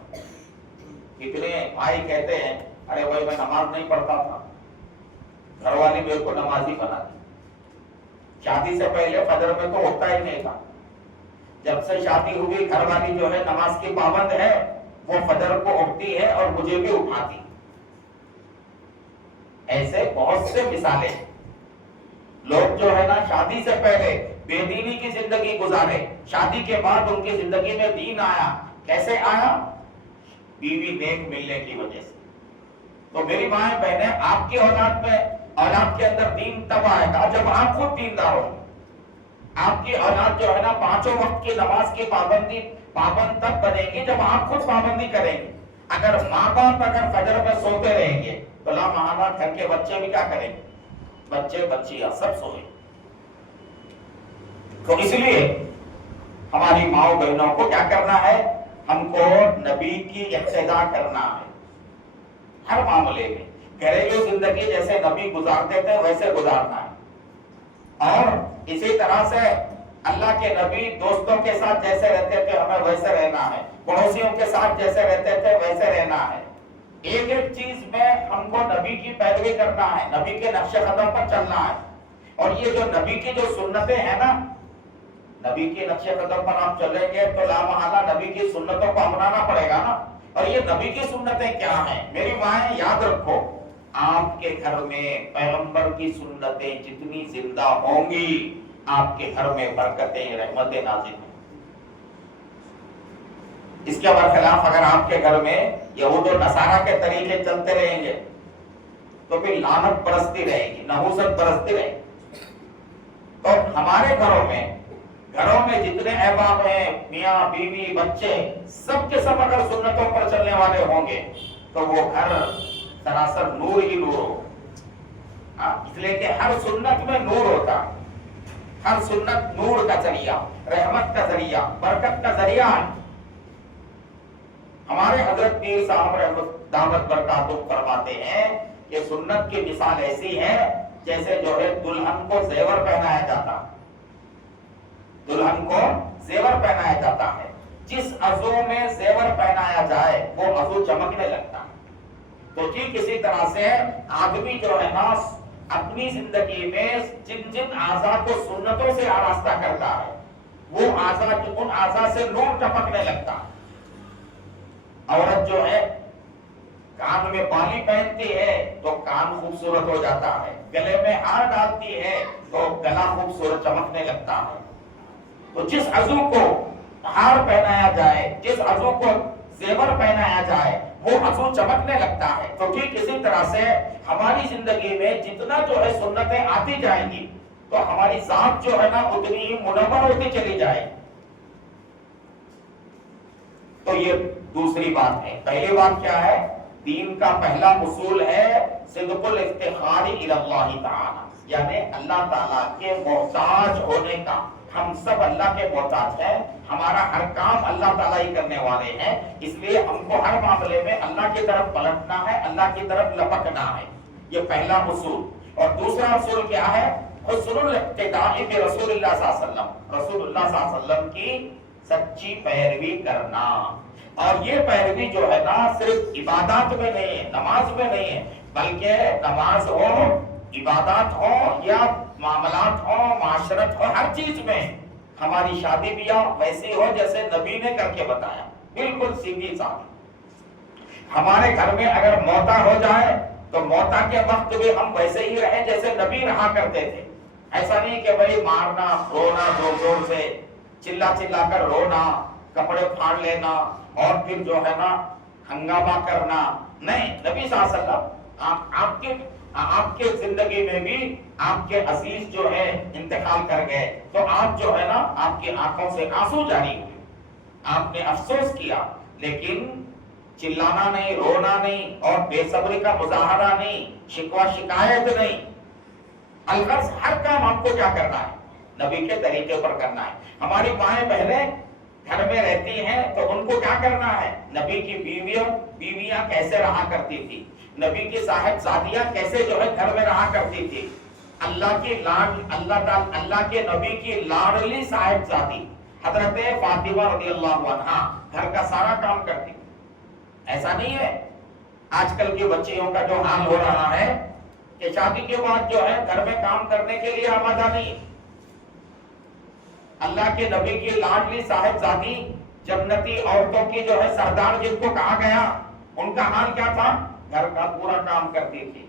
اتنے بھائی کہتے ہیں ارے بھائی میں نماز نہیں پڑھتا تھا، گھر والی میرے کو نمازی بنا دی، شادی سے پہلے فجر میں تو ہوتا ہی نہیں تھا، جب سے شادی ہوئی گھر والی جو ہے نماز کی پابند ہے، وہ فجر کو اٹھتی ہے اور مجھے بھی اٹھاتی۔ ایسے بہت سے مثالیں، لوگ جو ہے نا شادی سے پہلے بے دینی کی زندگی گزارے، شادی کے بعد ان کی زندگی میں دین آیا۔ کیسے آیا؟ بیوی نیک ملنے کی وجہ سے۔ تو میری مائیں بہنیں، آپ کی اولاد میں، اولاد کے اندر دین تب آئے گا جب آپ خود دیندار ہوں۔ آپ کی اولاد جو ہے نا 5 وقت کی نماز کی پابند تب بنے گی جب آپ خود پابندی کریں گے۔ اگر ماں باپ اگر فجر میں سوتے رہیں گے تو لا محالہ گھر کے بچے بھی کیا کریں گے، بچے بچیاں سب سوئیں۔ تو اس لیے ہماری ماں بہنوں کو کیا کرنا ہے، ہم کو نبی کی اقتدا کرنا ہے ہر معاملے میں۔ گھریلو زندگی جیسے نبی گزارتے تھے ویسے گزارنا ہے، اور اسی طرح سے اللہ کے نبی دوستوں کے ساتھ جیسے رہتے تھے ہمیں ویسے رہنا ہے، پڑوسیوں کے ساتھ جیسے رہتے تھے ویسے رہنا ہے۔ ایک ایک چیز میں ہم کو نبی کی پیروی کرنا ہے، نبی کے نقش قدم پر چلنا ہے۔ اور یہ جو نبی کی جو سنتیں ہیں نا، نبی کے نقش قدم پر آپ چلیں گے تو لا محالہ نبی کی سنتوں کو اپنانا پڑے گا نا۔ اور یہ نبی کی سنتیں کیا ہیں؟ میری مائیں یاد رکھو، آپ کے گھر میں پیغمبر کی سنتیں جتنی زندہ ہوں گی آپ کے گھر میں برکتیں رحمتیں نازل ہیں۔ اس کے برخلاف اگر آپ کے گھر میں یہود و نصارہ کے طریقے چلتے رہیں گے تو پھر لعنت برستی رہے گی، نحوست برستی رہے گی۔ تو ہمارے گھروں میں جتنے احباب ہیں، میاں بیوی بچے، سب کے سب اگر سنتوں پر چلنے والے ہوں گے تو وہ گھر سراسر نور ہی نور ہو۔ اس لیے کہ ہر سنت میں نور ہوتا ہے، ہر سنت نور کا ذریعہ، رحمت کا ذریعہ، برکت کا ذریعہ ہے۔ ہمارے حضرت پیر صاحب رحمت دامت برکاتہ فرماتے ہیں کہ سنت کی مثال ایسی ہے جیسے جو ہے دلہن کو زیور پہنایا جاتا ہے، دلہن کو زیور پہنایا جاتا ہے، جس عضو میں زیور پہنایا جائے وہ عضو چمکنے لگتا ہے۔ تو ٹھیک اسی طرح سے آدمی جو ہے نا اپنی زندگی میں جن جن اعضاء کو سنتوں سے آراستہ کرتا ہے وہ اعضاء، ان اعضاء سے نور ٹپکنے لگتا ہے۔ عورت جو ہے کان میں بالی پہنتی ہے تو کان خوبصورت ہو جاتا ہے، گلے میں ہار ڈالتی ہے تو گلا خوبصورت چمکنے لگتا ہے۔ تو جس عضو کو ہار پہنایا جائے، جس عضو کو زیور پہنایا جائے وہ عضو چمکنے لگتا ہے۔ تو ٹھیک اسی طرح سے ہماری زندگی میں جتنا جو ہے سنتیں آتی جائیں گی تو ہماری ذات جو ہے نا اتنی ہی منور ہوتی چلی جائے۔ تو یہ دوسری بات ہے۔ پہلی بات کیا ہے؟ دین کا پہلا اصول ہے صدق الافتخار الی اللہ تعالی، یعنی اللہ تعالیٰ کے محتاج ہونے کا۔ ہم سب اللہ کے محتاج ہیں، ہمارا ہر کام اللہ تعالیٰ ہی کرنے والے ہیں، اس لیے ہم کو ہر معاملے میں اللہ کی طرف پلٹنا ہے، اللہ کی طرف لپکنا ہے۔ یہ پہلا اصول۔ اور دوسرا اصول کیا ہے؟ حسن الاقتداء برسول اللہ صلی اللہ علیہ وسلم، رسول اللہ صلی اللہ علیہ وسلم کی سچی پیروی کرنا۔ اور یہ پیروی جو ہے نا صرف عبادات میں نہیں ہے، نماز میں نہیں ہے، بلکہ نماز ہو، عبادات ہو یا معاملات ہو، معاشرت ہو، ہر چیز میں ہماری شادی بیاہ ویسی ہو جیسے نبی نے کر کے بتایا، بالکل سیدھی سادھی۔ ہمارے گھر میں اگر موتا ہو جائے تو موتا کے وقت بھی ہم ویسے ہی رہیں جیسے نبی رہا کرتے تھے۔ ایسا نہیں کہ بھئی مارنا، رونا، زور زور سے چلا چلا کر رونا، کپڑے پھاڑ لینا اور پھر جو ہے نا ہنگامہ کرنا، نہیں۔ نبی صلی اللہ علیہ وسلم آپ کے زندگی میں بھی آپ کے عزیز جو ہے انتقال کر گئے تو آپ جو ہے نا آپ کی آنکھوں سے آنسو جاری ہوئے، آپ نے افسوس کیا، لیکن چلانا نہیں، رونا نہیں اور بے صبری کا مظاہرہ نہیں، شکوہ شکایت نہیں۔ الغرض ہر کام آپ کو کیا کرنا ہے؟ نبی کے طریقے پر کرنا ہے۔ ہماری مائیں بہنیں گھر میں رہتی ہیں تو ان کو کیا کرنا ہے؟ نبی کی بیویاں کیسے رہا کرتی تھی، نبی کی صاحبزادیاں کیسے جو ہے گھر میں رہا کرتی تھی، اللہ کے نبی کی لاڈلی صاحبزادی حضرت فاطمہ رضی اللہ عنہا گھر کا سارا کام کرتی تھی۔ ایسا نہیں ہے آج کل کی بچیوں کا جو حال ہو رہا ہے کہ شادی کے بعد جو ہے گھر میں کام کرنے کے لیے آمادہ نہیں۔ اللہ کے نبی کی لاڈلی صاحبزادی جنتی عورتوں کی جو ہے سردار جن کو کہا گیا، ان کا حال کیا تھا؟ گھر کا پورا کام کرتی تھی،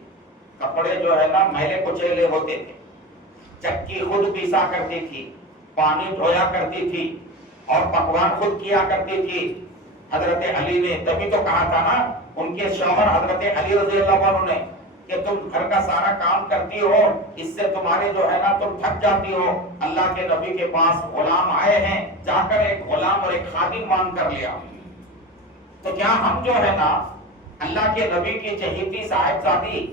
کپڑے جو ہے نا میلے کچیلے ہوتے تھے، چکی خود پیسا کرتی تھی، پانی دھویا کرتی تھی اور پکوان خود کیا کرتی تھی۔ حضرت علی نے تبھی تو کہا تھا نا ان کے شوہر حضرت علی رضی اللہ عنہ نے کہ تم گھر کا سارا کام کرتی ہو، اس سے تمہارے جو ہے نا تم تھک جاتی ہو، اللہ کے نبی کے پاس غلام آئے ہیں، جا کر ایک غلام اور ایک خادم مان کر لیا۔ تو کیا ہم جو ہے نا اللہ کے نبی کی چہیتی صاحبزادی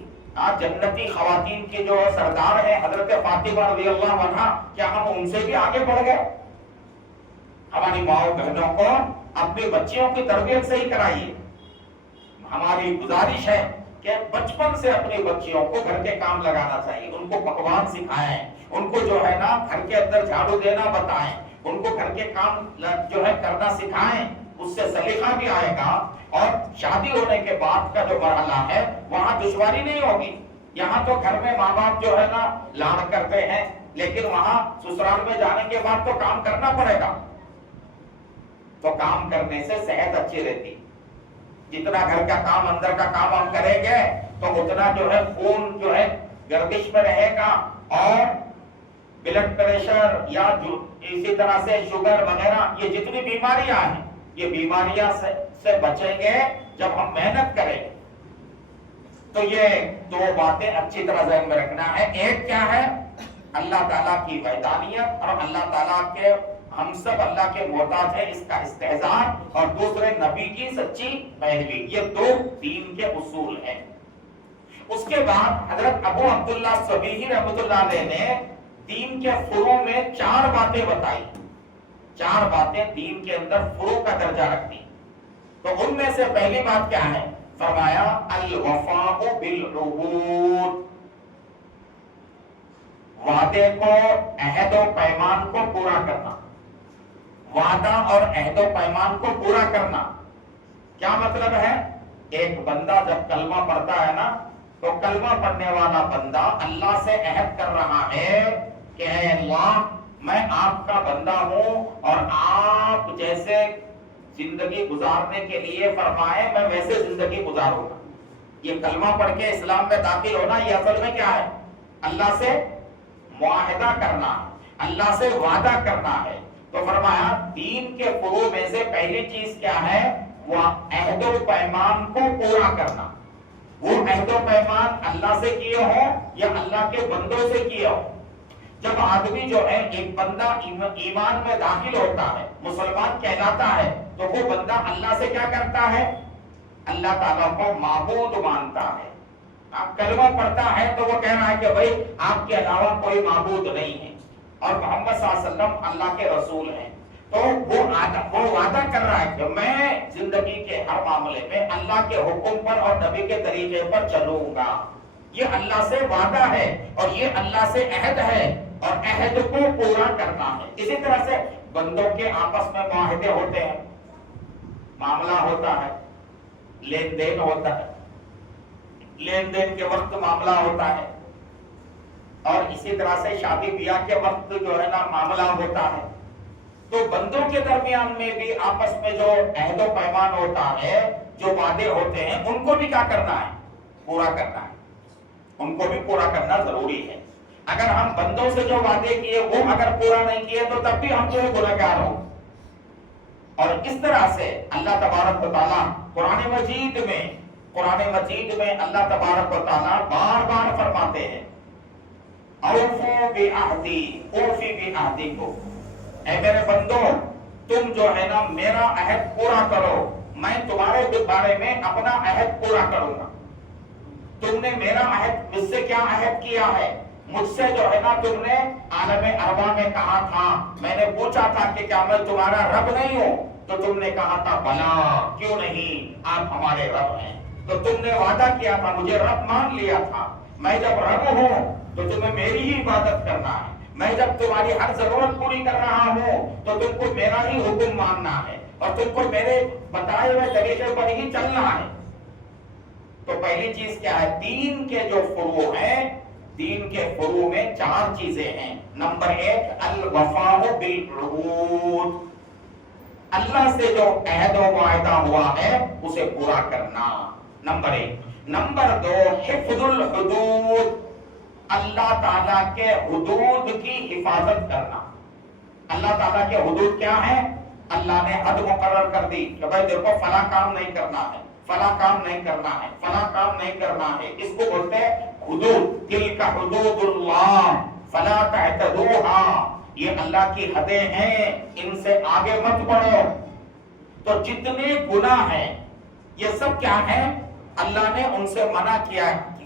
جنتی خواتین کی جو سردار ہے حضرت فاطمہ رضی اللہ عنہا، کیا ہم ان سے بھی آگے بڑھ گئے؟ ہماری ماؤں بہنوں کو اپنی بچیوں کی تربیت سے ہی کرائیے۔ ہماری گزارش ہے کہ بچپن سے اپنی بچیوں کو گھر کے کام لگانا چاہیے، ان کو پکوان سکھائیں، ان کو جو ہے نا گھر کے اندر جھاڑو دینا بتائیں، ان کو گھر کے کام جو ہے کرنا سکھائیں، اس سے سلیقہ بھی آئے گا اور شادی ہونے کے بعد کا جو مرحلہ ہے وہاں دشواری نہیں ہوگی۔ یہاں تو گھر میں ماں باپ جو ہے نا لاڑ کرتے ہیں، لیکن وہاں سسرال میں جانے کے بعد تو کام کرنا پڑے گا۔ تو کام کرنے سے صحت اچھی رہتی، جتنا گھر کا کام اندر کا کام ہم کریں گے تو اتنا جو ہے خون جو ہے گردش میں رہے گا اور بلڈ پریشر یا اسی طرح سے شوگر وغیرہ یہ جتنی بیماریاں ہیں یہ بیماریاں سے بچیں گے جب ہم محنت کریں گے۔ تو یہ دو باتیں اچھی طرح ذہن میں رکھنا ہے. ایک کیا ہے؟ اللہ تعالیٰ کی وحدانیت اور اللہ تعالیٰ کے ہم سب اللہ کے محتاج ہیں اس کا استحضار، اور دوسرے نبی کی سچی پیروی. یہ دو دین کے اصول ہیں. اس کے بعد حضرت ابو عبداللہ صبیحی رحمۃ اللہ علیہ نے دین کے فروع میں 4 باتیں بتائی. 4 باتیں دین کے اندر فروع کا درجہ رکھتی. تو ان میں سے پہلی بات کیا ہے؟ فرمایا الوفاء بالعہود، وعدے کو، عہد و پیمان کو پورا کرنا. وعدہ اور عہد و پیمان کو پورا کرنا کیا مطلب ہے؟ ایک بندہ جب کلمہ پڑھتا ہے نا، تو کلمہ پڑھنے والا بندہ اللہ سے عہد کر رہا ہے کہ اے اللہ میں آپ کا بندہ ہوں، اور آپ جیسے زندگی گزارنے کے لیے فرمائے میں ویسے زندگی گزاروں گا. یہ کلمہ پڑھ کے اسلام میں داخل ہونا، یہ اصل میں کیا ہے؟ اللہ سے معاہدہ کرنا، اللہ سے وعدہ کرنا ہے. تو فرمایا دین کے فروع میں سے پہلی چیز کیا ہے؟ وہ عہد و پیمان کو پورا کرنا. وہ عہد و پیمان اللہ سے کیے ہو یا اللہ کے بندوں سے کیے ہو. جب آدمی جو ہے ایک بندہ ایمان میں داخل ہوتا ہے، مسلمان کہلاتا ہے، تو وہ بندہ اللہ سے کیا کرتا ہے؟ اللہ تعالیٰ کو معبود مانتا ہے. آپ کلمہ پڑھتا ہے تو وہ کہہ رہا ہے کہ بھائی آپ کے علاوہ کوئی معبود نہیں ہے، اور محمد صلی اللہ علیہ وسلم اللہ کے رسول ہیں. تو وہ وعدہ کر رہا ہے کہ میں زندگی کے ہر معاملے میں اللہ کے حکم پر اور نبی کے طریقے پر چلوں گا. یہ اللہ سے وعدہ ہے اور یہ اللہ سے عہد ہے، اور عہد کو پورا کرنا ہے. اسی طرح سے بندوں کے آپس میں معاہدے ہوتے ہیں، معاملہ ہوتا ہے، لین دین ہوتا ہے، لین دین کے وقت معاملہ ہوتا ہے، اور اسی طرح سے شادی بیاہ کے وقت جو ہے نا معاملہ ہوتا ہے. تو بندوں کے درمیان میں بھی آپس میں جو عہد و پیمان ہوتا ہے، جو وعدے ہوتے ہیں، ان کو بھی کیا کرنا ہے؟ پورا کرنا ہے. ان کو بھی پورا کرنا ضروری ہے. اگر ہم بندوں سے جو وعدے کیے وہ اگر پورا نہیں کیے تو تب بھی ہم جو ہے گنہگار ہوں. اور اس طرح سے اللہ تبارک و تعالیٰ قرآن مجید میں اللہ تبارک و تعالیٰ بار بار فرماتے ہیں اوفو بعہدی، اوفی بعہدکم، اے میرے بندو تم جو ہے نا میرا عہد پورا کرو، میں تمہارے بارے میں اپنا عہد پورا کروں گا. تم نے میرا عہد مجھ سے کیا عہد کیا ہے؟ مجھ سے جو ہے نا تم نے عالم ارواح میں کہا تھا، میں نے پوچھا تھا کہ کیا میں تمہارا رب نہیں ہوں؟ تو تم نے کہا تھا بلا، کیوں نہیں، آپ ہمارے رب ہیں. تو تم نے وعدہ کیا تھا، مجھے رب مان لیا تھا. میں جب رب ہوں تو تمہیں میری ہی عبادت کرنا ہے. میں جب تمہاری ہر ضرورت پوری کر رہا ہوں تو تم کو میرا ہی حکم ماننا ہے، اور تم کو میرے بتائے ہوئے طریقے پر ہی چلنا ہے. تو پہلی چیز کیا ہے؟ دین کے جو فروع ہیں، دین کے فروع میں 4 چیزیں ہیں. نمبر 1 الوفاء بالعہود، اللہ سے جو عہد و معاہدہ ہوا ہے اسے پورا کرنا. نمبر 1. نمبر 2 حفظ الحدود، اللہ تعالیٰ کے حدود کی حفاظت کرنا. اللہ تعالیٰ کے حدود کیا ہیں؟ اللہ نے حد مقرر کر دی کہ بھائی دیکھو فلاں کام نہیں کرنا ہے، فلاں کام نہیں کرنا ہے، فلاں کام نہیں کرنا ہے. اس کو بولتے ہیں حدود. تلک حدود اللہ فلا تعتدوها، یہ اللہ کی حدیں ہیں، ان سے آگے مت بڑھو. تو جتنے گناہ ہیں یہ سب کیا ہیں؟ اللہ نے ان سے منع کیا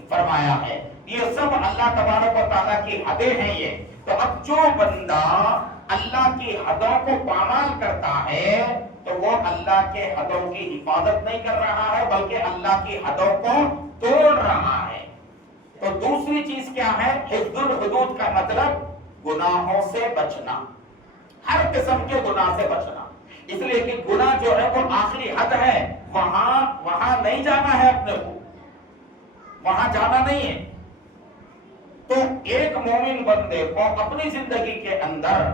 فرمایا ہے. یہ سب اللہ تبارک و تعالیٰ کی حدیں ہیں. یہ تو اب جو بندہ اللہ کی حدوں کو پامال کرتا ہے تو وہ اللہ کے حدوں کی حفاظت نہیں کر رہا ہے بلکہ اللہ کی حدوں کو توڑ رہا ہے. تو دوسری چیز کیا ہے؟ حفظ الحدود کا مطلب گناہوں سے بچنا، ہر قسم کے گناہ سے بچنا. اس لیے کہ گناہ جو ہے وہ آخری حد ہے، وہاں نہیں جانا ہے، اپنے کو وہاں جانا نہیں ہے. تو ایک مومن بندے کو اپنی زندگی کے اندر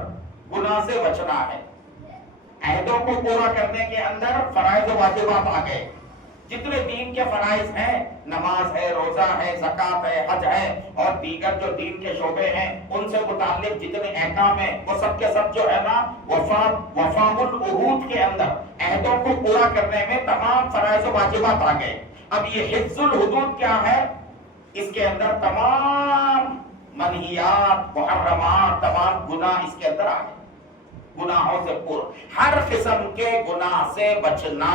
گناہ سے بچنا ہے. عہدوں کو پورا کرنے کے اندر فرائض و واجبات آ گئے. جتنے دین کے فرائض ہیں، نماز ہے، روزہ ہے، زکوٰۃ ہے، حج ہے، اور دیگر جو دین کے شعبے ہیں ان سے متعلق جتنے احکام ہیں وہ سب کے سب جو ہے نا وفاء العہود کے اندر عہدوں کو پورا کرنے میں تمام فرائض و واجبات آ گئے. اب یہ حفظ الحدود کیا ہے؟ اس کے اندر تمام منہیات محرمات تمام گناہ اس کے اندر آ گئے، گناہوں سے پور، ہر قسم کے گناہ سے بچنا،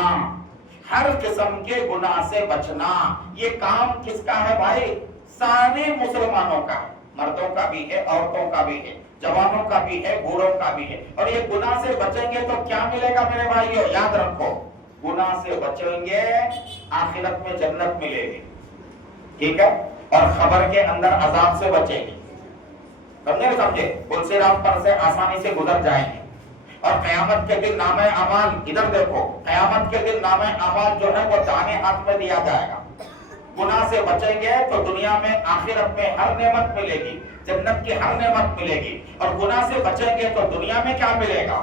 ہر قسم کے گناہ سے بچنا۔ یہ کام کس کا ہے بھائی؟ سارے مسلمانوں کا ہے، مردوں کا بھی ہے، عورتوں کا بھی ہے، جوانوں کا بھی ہے، بوڑھوں کا بھی ہے۔ اور یہ گناہ سے بچیں گے تو کیا ملے گا میرے بھائیو؟ یاد رکھو، گناہ سے بچیں گے آخرت میں جنت ملے گی، ٹھیک ہے؟ اور خبر کے اندر عذاب سے بچیں گے، سمجھے؟ پلصراط پر سے آسانی سے گزر جائیں گے۔ اور قیامت کے دن نامہ اعمال، ادھر دیکھو، قیامت کے دن نامہ اعمال جو ہے وہ دائیں ہاتھ میں دیا جائے گا۔ گناہ سے بچیں گے تو دنیا میں آخرت میں ہر نعمت ملے گی، جنت کی ہر نعمت ملے گی۔ اور گناہ سے بچیں گے تو دنیا میں کیا ملے گا؟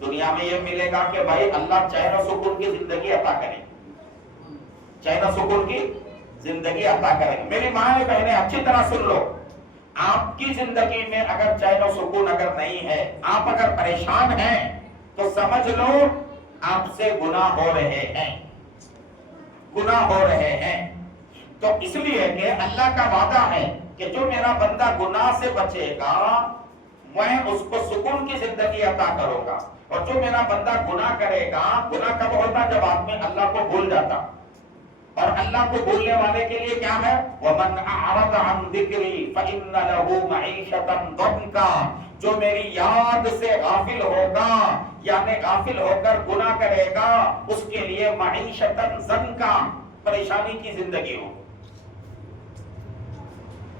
دنیا میں یہ ملے گا کہ بھائی اللہ چین و سکون کی زندگی عطا کرے، چین و سکون کی زندگی عطا کرے۔ میری ماں بہنیں اچھی طرح سن لو، آپ کی زندگی میں اگر چین و سکون اگر نہیں ہے، آپ اگر پریشان ہیں تو سمجھ لو آپ سے گناہ ہو رہے ہیں، گناہ ہو رہے ہیں۔ تو اس لیے کہ اللہ کا وعدہ ہے کہ جو میرا بندہ گناہ سے بچے گا میں اس کو سکون کی زندگی عطا کروں گا، اور جو میرا بندہ گناہ کرے گا، گناہ کب ہوتا؟ جب آدمی اللہ کو بھول جاتا، اور اللہ کو بھولنے والے کے لیے کیا ہے؟ وَمَنْ أَعْرَضَ عَنْ ذِكْرِي فَإِنَّ لَهُ مَعِيشَةً ضَنْكًا، جو میری یاد سے غافل ہوگا یعنی غافل ہو کر گناہ کرے گا، اس کے لیے معیشتاً ضنکا، پریشانی کی زندگی ہو۔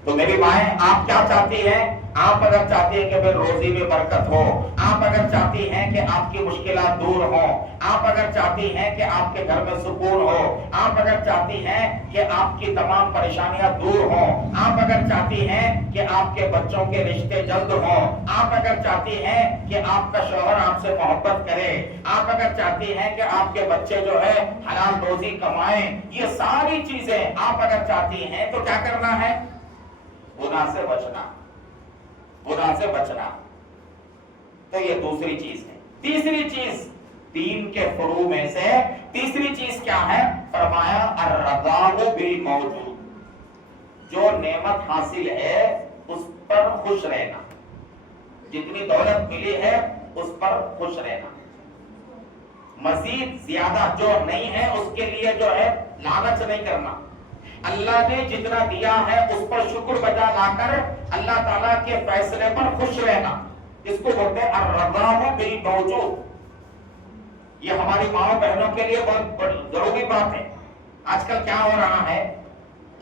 تو میری مائیں، آپ کیا چاہتی ہیں؟ آپ اگر چاہتی ہیں کہ پھر روزی میں برکت ہو، آپ اگر چاہتی ہیں کہ آپ کی مشکلات دور ہوں، آپ اگر چاہتی ہیں کہ آپ کے گھر میں سکون ہو، آپ اگر چاہتی ہیں کہ آپ کی تمام پریشانیاں دور ہوں، آپ اگر چاہتی ہیں کہ آپ کے بچوں کے رشتے جلد ہوں، آپ اگر چاہتی ہیں کہ آپ کا شوہر آپ سے محبت کرے، آپ اگر چاہتی ہیں کہ آپ کے بچے جو ہے حلال روزی کمائیں، یہ ساری چیزیں آپ اگر چاہتی ہیں تو کیا کرنا ہے؟ گناہ سے بچنا، گناہ سے بچنا۔ تو یہ دوسری چیز ہے۔ تیسری چیز دین کے فروع میں سے تیسری چیز کیا ہے؟ فرمایا الرضا بالموجود، جو نعمت حاصل ہے اس پر خوش رہنا، جتنی دولت ملی ہے اس پر خوش رہنا، مزید زیادہ جو نہیں ہے اس کے لیے جو ہے لالچ نہیں کرنا، اللہ نے جتنا دیا ہے اس پر شکر بجا لا کر اللہ تعالیٰ کے فیصلے پر خوش رہنا، اس کو بولتے ہیں الرضا بالموجود۔ یہ ہماری ماں بہنوں کے لیے بہت ضروری بات ہے۔ آج کل کیا ہو رہا ہے،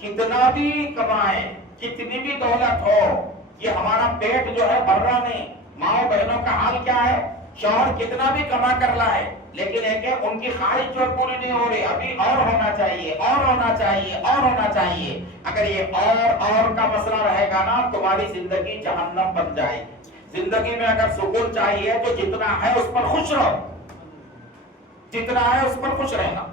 کتنا بھی کمائیں، کتنی بھی دولت ہو، یہ ہمارا پیٹ جو ہے بھر رہا نہیں۔ ماں بہنوں کا حال کیا ہے؟ شوہر کتنا بھی کما کر لائے لیکن ایک ہے ان کی خواہش جو پوری نہیں ہو رہی، ابھی اور ہونا چاہیے، اور ہونا چاہیے، اور ہونا چاہیے۔ اگر یہ اور کا مسئلہ رہے گا نا، تمہاری زندگی جہنم بن جائے گی۔ زندگی میں اگر سکون چاہیے تو جتنا ہے اس پر خوش رہو، جتنا ہے اس پر خوش رہنا،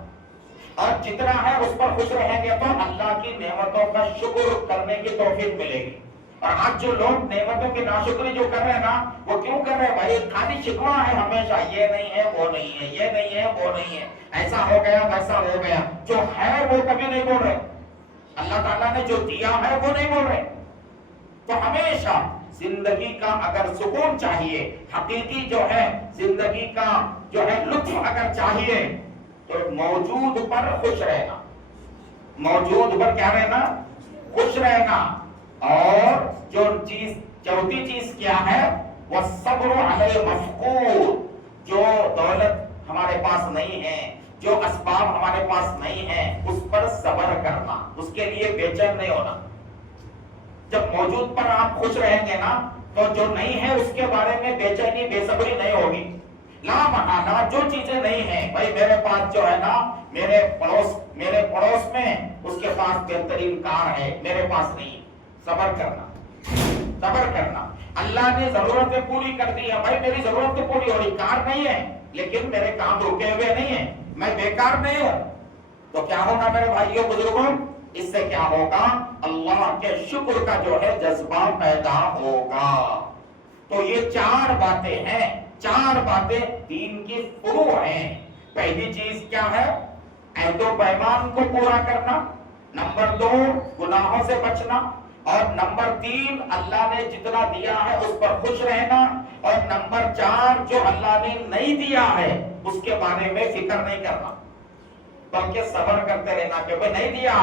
اور جتنا ہے اس پر خوش رہیں گے تو اللہ کی نعمتوں کا شکر کرنے کی توفیق ملے گی۔ اور آج جو لوگ نعمتوں کی ناشکری جو کر رہے ہیں نا، وہ کیوں کر رہے ہیں بھائی؟ خالی شکوہ ہے ہمیشہ، یہ نہیں ہے، وہ نہیں ہے، یہ نہیں ہے، وہ نہیں ہے، ایسا ہو گیا، ویسا ہو گیا۔ جو ہے وہ کبھی نہیں بول رہے، اللہ تعالیٰ نے جو دیا ہے وہ نہیں بول رہے۔ تو ہمیشہ زندگی کا اگر سکون چاہیے، حقیقی جو ہے زندگی کا جو ہے لطف اگر چاہیے تو موجود پر خوش رہنا، موجود پر کیا رہنا؟ خوش رہنا۔ اور جو چیز چوتھی چیز کیا ہے؟ والصبر علی المفقود، جو دولت ہمارے پاس نہیں ہے، جو اسباب ہمارے پاس نہیں ہیں، اس پر صبر کرنا، اس کے لیے بے چین نہیں ہونا۔ جب موجود پر آپ خوش رہیں گے نا تو جو نہیں ہے اس کے بارے میں بے چینی بے صبری نہیں ہوگی۔ لا محالہ جو چیزیں نہیں ہیں، بھائی میرے پاس جو ہے نا، میرے پڑوس میں اس کے پاس بہترین کار ہے، میرے پاس نہیں، صبر کرنا، صبر کرنا۔ اللہ نے ضرورتیں پوری کر دی ہیں، بھائی میری ضرورت تو پوری ہو رہی، کار نہیں ہے لیکن میرے کام رکے ہوئے نہیں ہیں، میں بیکار نہیں ہوں، تو کیا ہوگا میرے بھائیوں بزرگوں؟ اس سے کیا ہوگا؟ اللہ کے شکر کا جو ہے جذبہ پیدا ہوگا۔ تو یہ چار باتیں ہیں، چار باتیں دین کی فروع ہیں۔ پہلی چیز کیا ہے؟ عہد و پیمان کو پورا کرنا، نمبر 2 گناہوں سے بچنا، اور نمبر 3 اللہ نے جتنا دیا ہے اس پر خوش رہنا، اور نمبر 4 جو اللہ نے نہیں دیا ہے اس کے بارے میں فکر نہیں کرنا، بلکہ صبر کرتے رہنا کہ وہ نہیں دیا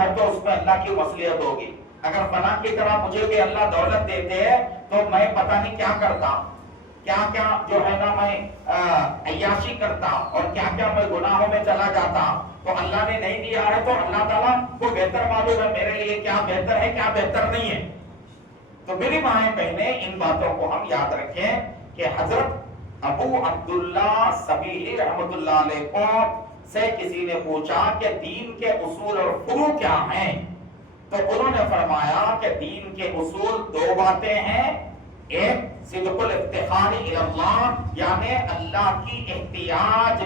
ہے تو اس میں اللہ کی مصلحت ہوگی۔ اگر فلاں کی طرح مجھے بھی اللہ دولت دیتے ہیں تو میں پتہ نہیں کیا کرتا، کیا جو ہے نا میں عیاشی کرتا، اور کیا میں گناہوں میں چلا جاتا۔ تو اللہ نے نہیں دیا ہے تو اللہ تعالیٰ کو بہتر معلوم ہے میرے لیے کیا بہتر ہے کیا بہتر نہیں ہے۔ تو میری مائیں بہنیں، ان باتوں کو ہم یاد رکھیں کہ حضرت ابو عبداللہ سبیلی رحمت اللہ علیہ کو سے کسی نے پوچھا کہ دین کے اصول اور فروع کیا ہیں، تو انہوں نے فرمایا کہ دین کے اصول 2 باتیں ہیں، ایک صدق الافتخار الی اللہ، یعنی اللہ کی احتیاج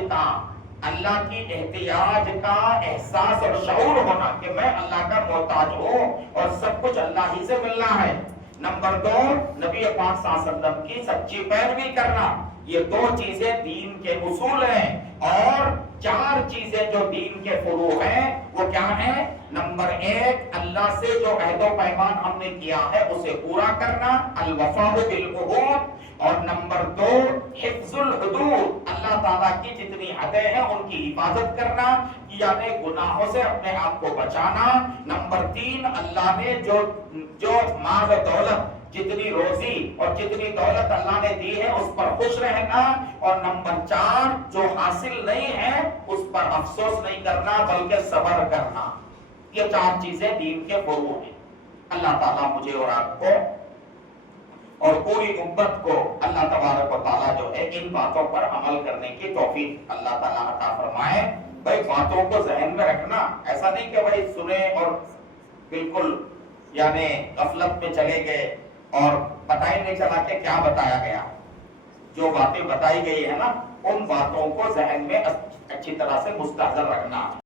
کا احساس اور شعور ہونا کہ میں اللہ کا محتاج ہوں اور سب کچھ اللہ ہی سے ملنا ہے۔ نمبر 2 نبی پاک صلی اللہ علیہ وسلم کی سچی پیروی کرنا۔ یہ 2 چیزیں دین کے اصول ہیں، اور 4 چیزیں جو دین کے فروع ہیں وہ کیا ہیں؟ نمبر 1 اللہ سے جو عہد و پیمان ہم نے کیا ہے اسے پورا کرنا، الوفاء بالعہود، اور نمبر 2 حفظ الحدود، اللہ تعالیٰ کی جتنی حدیں ہیں ان کی حفاظت کرنا، یعنی گناہوں سے اپنے آپ کو بچانا۔ نمبر 3 اللہ نے جو مال و دولت، جتنی روزی اور جتنی دولت اللہ نے دی ہے اس پر خوش رہنا، اور نمبر 4 جو حاصل نہیں ہے اس پر افسوس نہیں کرنا بلکہ صبر کرنا۔ یہ 4 چیزیں دین کے فروع ہیں۔ اللہ تعالیٰ مجھے اور آپ کو اور پوری امت کو اللہ تبارک و تعالیٰ جو ہے ان باتوں پر عمل کرنے کی توفیق اللہ تعالیٰ عطا فرمائے۔ بھائی باتوں کو ذہن میں رکھنا، ایسا نہیں کہ بھائی سنے اور بالکل یعنی غفلت میں چلے گئے اور پتہ ہی نہیں چلا کہ کیا بتایا گیا۔ جو باتیں بتائی گئی ہے نا ان باتوں کو ذہن میں اچھی طرح سے مستحضر رکھنا۔